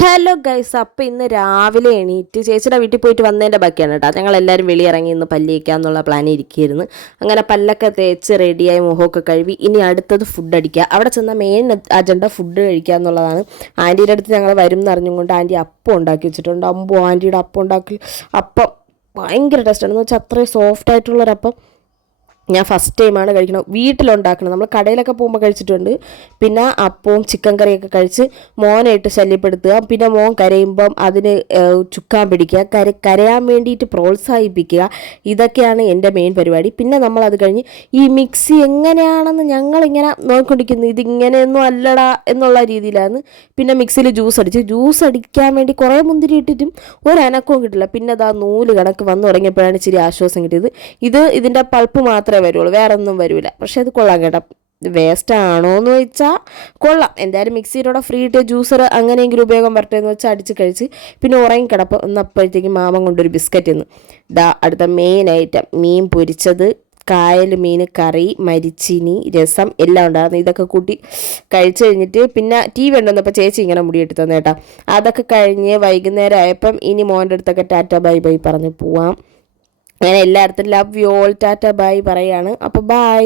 Hello guys, അപ്പോൾ ഇന്ന് രാവിലെ എണീറ്റ് ചേച്ചിയുടെ വീട്ടിൽ പോയിട്ട് വന്നതിൻ്റെ ബാക്കിയാണ് കേട്ടോ. ഞങ്ങളെല്ലാവരും വെളിയിറങ്ങി ഇന്ന് പല്ല് തേക്കാന്നുള്ള പ്ലാൻ ഇരിക്കുകയായിരുന്നു. അങ്ങനെ പല്ലൊക്കെ തേച്ച് റെഡിയായി മുഖമൊക്കെ കഴുകി ഇനി അടുത്തത് ഫുഡ് അടിക്കുക. അവിടെ ചെന്ന മെയിൻ അജണ്ട ഫുഡ് കഴിക്കുക എന്നുള്ളതാണ്. ആൻറ്റിയുടെ അടുത്ത് ഞങ്ങൾ വരും എന്നറിഞ്ഞുകൊണ്ട് ആൻറ്റി അപ്പം ഉണ്ടാക്കി വെച്ചിട്ടുണ്ട്. അമ്പോ ആൻറ്റിയുടെ അപ്പം ഉണ്ടാക്കി അപ്പം ഭയങ്കര ടേസ്റ്റാണ്. എന്ന് വെച്ചാൽ അത്രയും സോഫ്റ്റ് ആയിട്ടുള്ളൊരപ്പം ഞാൻ ഫസ്റ്റ് ടൈമാണ് കഴിക്കണം. വീട്ടിലുണ്ടാക്കണം. നമ്മൾ കടയിലൊക്കെ പോകുമ്പോൾ കഴിച്ചിട്ടുണ്ട്. പിന്നെ അപ്പവും ചിക്കൻ കറിയൊക്കെ കഴിച്ച് മോനായിട്ട് ശല്യപ്പെടുത്തുക. പിന്നെ മോൻ കരയുമ്പം അതിന് ചുക്കാൻ പിടിക്കുക, കരയാൻ വേണ്ടിയിട്ട് പ്രോത്സാഹിപ്പിക്കുക. ഇതൊക്കെയാണ് എൻ്റെ മെയിൻ പരിപാടി. പിന്നെ നമ്മളത് കഴിഞ്ഞ് ഈ മിക്സി എങ്ങനെയാണെന്ന് ഞങ്ങളിങ്ങനെ നോക്കിക്കൊണ്ടിരിക്കുന്നു. ഇതിങ്ങനെയൊന്നും അല്ലടാ എന്നുള്ള രീതിയിലാണ്. പിന്നെ മിക്സിയിൽ ജ്യൂസ് അടിക്കാൻ വേണ്ടി കുറേ മുന്തിരി ഇട്ടിട്ടും ഒരനക്കവും കിട്ടില്ല. പിന്നെ അത് ആ നൂല് കണക്ക് വന്നു തുടങ്ങിയപ്പോഴാണ് ഇച്ചിരി ആശ്വാസം കിട്ടിയത്. ഇതിൻ്റെ പൾപ്പ് മാത്രമേ വരുള്ളൂ, വേറെ ഒന്നും വരില്ല. പക്ഷെ അത് കൊള്ളാം കേട്ടോ. വേസ്റ്റ് ആണോ എന്ന് ചോദിച്ചാൽ കൊള്ളാം. എന്തായാലും മിക്സിയിലൂടെ ഫ്രീ ഇട്ട് ജ്യൂസർ അങ്ങനെയെങ്കിലും ഉപയോഗം വരട്ടെ എന്ന് വെച്ചാൽ അടിച്ച് കഴിച്ച് പിന്നെ ഉറങ്ങിക്കിടപ്പം എന്നപ്പോഴത്തേക്ക് മാമൻ കൊണ്ടൊരു ബിസ്ക്കറ്റ് ഇന്ന്. അടുത്ത മെയിൻ ഐറ്റം മീൻ പൊരിച്ചത്, കായൽ മീൻ കറി, മരിച്ചിനി, രസം എല്ലാം ഉണ്ടായിരുന്നു. ഇതൊക്കെ കൂട്ടി കഴിച്ച് കഴിഞ്ഞിട്ട് പിന്നെ TV ഉണ്ടെന്നപ്പോൾ ചേച്ചി ഇങ്ങനെ മുടിയിട്ട് തന്നേട്ടാ. അതൊക്കെ കഴിഞ്ഞ് വൈകുന്നേരം ആയപ്പം ഇനി മോൻ്റെ അടുത്തൊക്കെ ടാറ്റ ബൈ ബൈ പറഞ്ഞ് പോവാം. അങ്ങനെ എല്ലായിടത്തും love you all Tata by പറയാണ്. അപ്പോൾ ബൈ.